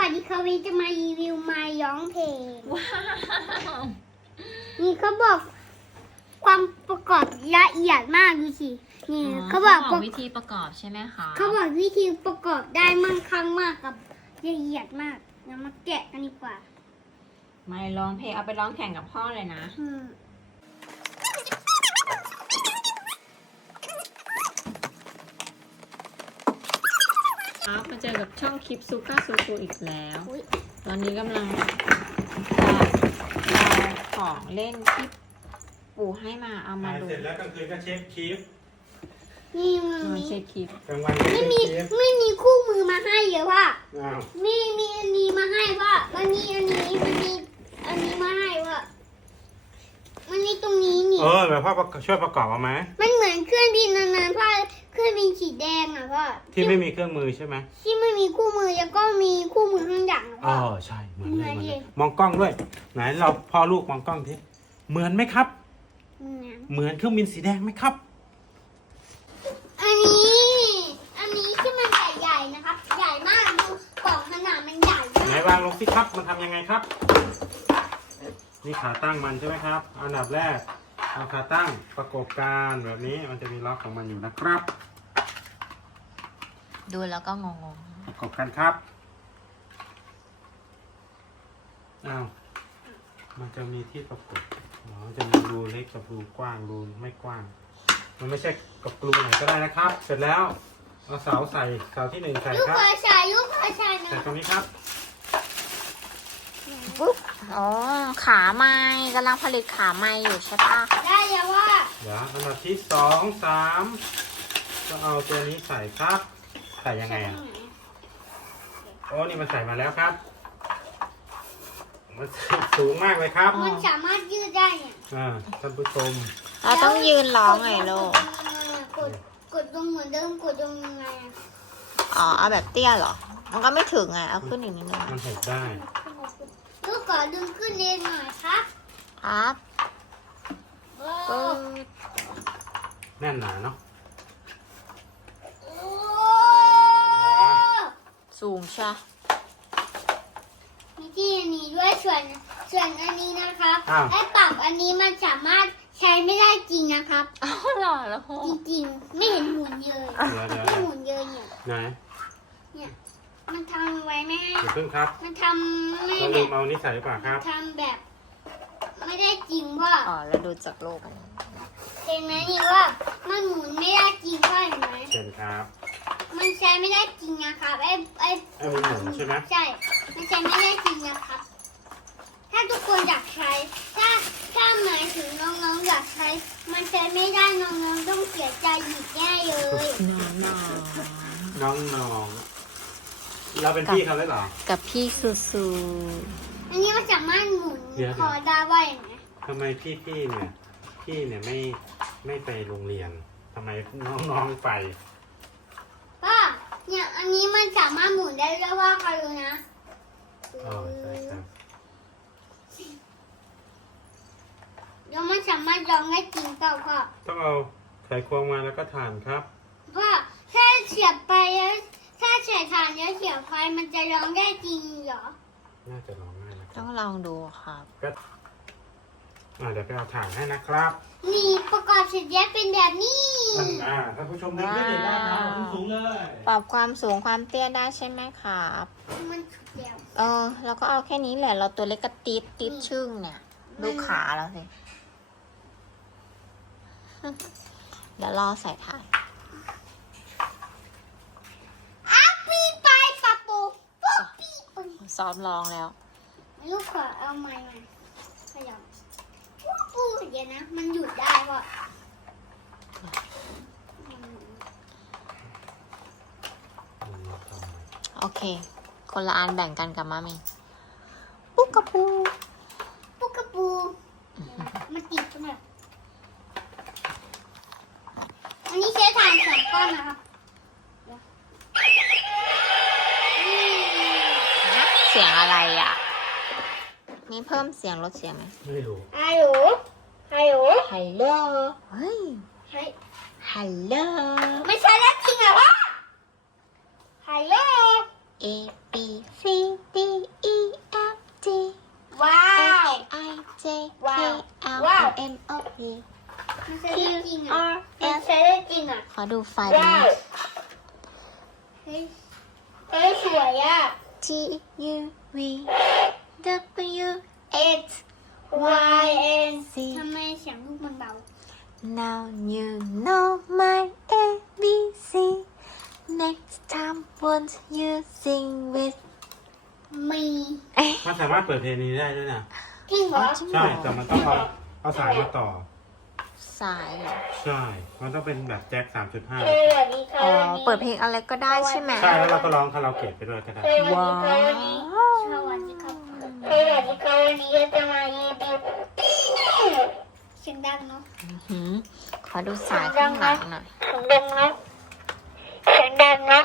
ดีค่ะวันนี้จะมารีวิวมาร้องเพลงว้าวนี่เขาบอกความประกอบละเอียดมากดูสินี่เขาบอกวิธีประกอบใช่ไหมคะเขาบอกวิธีประกอบได้มั่งคั่งมากกับละเอียดมากเรามาแกะกันดีกว่าไม่ร้องเพลงเอาไปร้องแข่งกับพ่อเลยนะ ครับมาเจอกับช่องคลิปซูก้าซูซูอีกแล้วอุ๊ยตอนนี้กำลังเอาของเล่นที่ปู่ให้มาเอามาถ่ายดูเสร็จแล้วกลางคืนก็เช็คคลิปนี่มันมามีเช็คคลิปกลางวันก็ไม่เช็คมีคลิปไม่มีคู่มือมาให้เยอะว่าอ้าวมีอันนี้มาให้ว่ามันมีอันนี้มันมีอันนี้มาให้ว่ามันมีตรงนี้นี่แบบพ่อช่วยประกอบเอาไหมมันเหมือนเครื่องบินนานๆพ่อเครื่องบินสีแดงอ่ะพ่อที่ไม่มีเครื่องมือใช่ไหมที่ไม่มีคู่มือแล้วก็มีคู่มือข้างหลังอะพ่อใช่เหมือนเลยเหมือนดิมองกล้องด้วย ไหนเราพ่อลูกมองกล้องทีเหมือนไหมครับ เหมือนเครื่องบินสีแดงไหมครับอันนี้ที่มันใหญ่ๆนะครับ ใหญ่มากดูกล่องขนาดมันใหญ่ไหนมากวางลงสิครับมันทำยังไงครับ นี่ขาตั้งมันใช่ไหมครับอันดับแรกเอาขาตั้งประกบกันแบบนี้มันจะมีล็อกของมันอยู่นะครับดูแล้วก็งงประกบกันครับอ้าวมันจะมีที่ประกบมันจะมีรูเล็กกับรูกว้างรูไม่กว้าง มันไม่ใช่กับรูไหนก็ได้นะครับ เสร็จแล้วเอาเสาใส่เสาที่หนึ่งใส่ลูกครับขอชายลูกขอชายนะใส่ตรงนี้ครับๆปุ๊บอ๋อขาไม้กำลังผลิตขาไม้อยู่ใช่ปะได้แล้วว่าเดี๋ยวอันดับที่สองสามก็เอาตัวนี้ใส่ครับ ใส่ยังไงอ่ะโอ้นี่มันใส่มาแล้วครับ มันสูงมากเลยครับมันสามารถยืดได้เนี่ยท่านผู้ชมเราต้องยืนร้องไงลูกกดลงเหมือนเดิมกดลงยังไงอะอ๋อเอาแบบเตี้ยเหรอ มันก็ไม่ถึงไงเอาขึ้นอีกนิดนึงมันหกได้ลูกขอดึงขึ้นเองหน่อยครับครับโอ้ปึ๊บแน่นหนาเนาะโอ้สูงใช่มีที่อันนี้ด้วยส่วนอันนี้นะครับอ้าวไอ้ปรับอันนี้มันสามารถใช้ไม่ได้จริงนะครับอ้าวเหรอแล้วพ่อจริงๆ ไม่เห็นหมุนเลยเดี๋ยวไม่หมุนเลยเนี่ยไหนมันทำไว้ไม่ให้เดี๋ยวพึ่งครับมันทำไม่เราแบลืบมเอานี่ใส่หรือเปล่าครับทำแบบ ไม่ได้จริงพ่ออ๋อแล้วดูจากโลกอันนี้เห็นไหมนี่ว่ามันหมุนไม่ได้จริงพ่อเห็นไหมเชิญครับมันใช้ไม่ได้จริงนะครับไอ้ไอ้มันหมุนใช่ไหมใช่ มันใช้ไม่ได้จริงนะครับ ถ้าทุกคนอยากใช้ ถ้าหมายถึงน้องๆอยากใช้ มันใช้ไม่ได้น้องๆต้องเสียใจอีกแย่เลยน้องน้องๆเราเป็นพี่เขาเลยเหรอๆกับพี่ซูซูอันนี้มันสามารถหมุนเดี๋ยวคอได้ว่าอย่างไรทำไมพี่เนี่ยไม่ไปโรงเรียนทำไมน้องๆไปป้าเนี่ยอันนี้มันสามารถหมุนได้ด้วยว่าใครรู้นะใช่ครับแล้วมันสามารถร้องได้จริงเปล่าพ่อต้องเอาไขควงมาแล้วก็ถ่านครับพ่อถ้าเสียบไปแล้วถ้าเสียบถ่านแล้วเสียบไฟมันจะร้องได้จริงเหรอน่าจะลองง่ายนะคต้รัอบ งลองดูครับก็เดี๋ยวไปเอาถ่านให้นะครับนี่ประกอบเสร็จแล้วเป็นแบบนี้ท่านผู้ชมดึงขึ้นเลยได้ครับสูงๆเลยปรับความสูงความเตี้ยได้ใช่ไหมครับมันสุดแล้วเราก็เอาแค่นี้แหละ เราตัวเล็กกระติดติดชึ่งเนี่ย ดูขาเราสิ เดี๋ยวรอใส่ถ่านอัพปี้ไปปะปูปุ๊บปี้ไปซ้อมลองแล้วลูกขอเอาไม้มาขยับปุ๊บปุ๊บเดี๋ยวนะ มันหยุดได้พ่อโอเค คนละอันแบ่งกันกับมามีปุ๊กกระปูปุ๊กกระปูมันติดใช่ไหมอันนี้ใช้ถ่านสองก้อนนะครับเสียงอะไรอ่ะ มีเพิ่มเสียงลดเสียงไหมไม่รู้ฮัลโหลฮัลโหลฮัลโหลเฮ้ยใช่ฮัลโหลไม่ใช่แล้วจริงเหรอวะฮัลโหล A B C D มันใช้ได้จริงอ่ะมันใช้ได้จริงอ่ะขอดูไฟล์นี้เฮ้ยเฮ้ยสวยอ่ะ T U V W X Y N C ทำไมเสียงลูกมันเบา Now you know my ABC Next time won't you sing with มีมันสามารถเปิดเพลงนี้ได้ด้วยนะจริงเหรอใช่ แต่มันต้องเอาสายมาต่อสายเหรอใช่ มันต้องเป็นแบบแจ็ค 3.5 อ๋อ เปิดเพลงอะไรก็ได้ใช่ไหมใช่ แล้วเราก็ร้องคาราโอเกะไปด้วยก็ได้ว้าวสวัสดีครับสวัสดีค่ะวันนี้จะมารีวิวเสียงดังเนาะหืมขอดูสายข้างหลังหน่อยเสียงดังนะเสียงดังนะ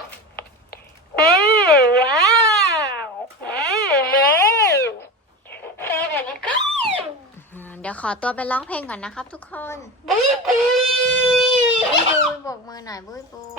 ว้าวเลยสวัสดีค่ะเดี๋ยวขอตัวไปร้องเพลงก่อนนะครับทุกคนบุ้ยบุ้ยบุยบุยโบกมือหน่อยบุยบุ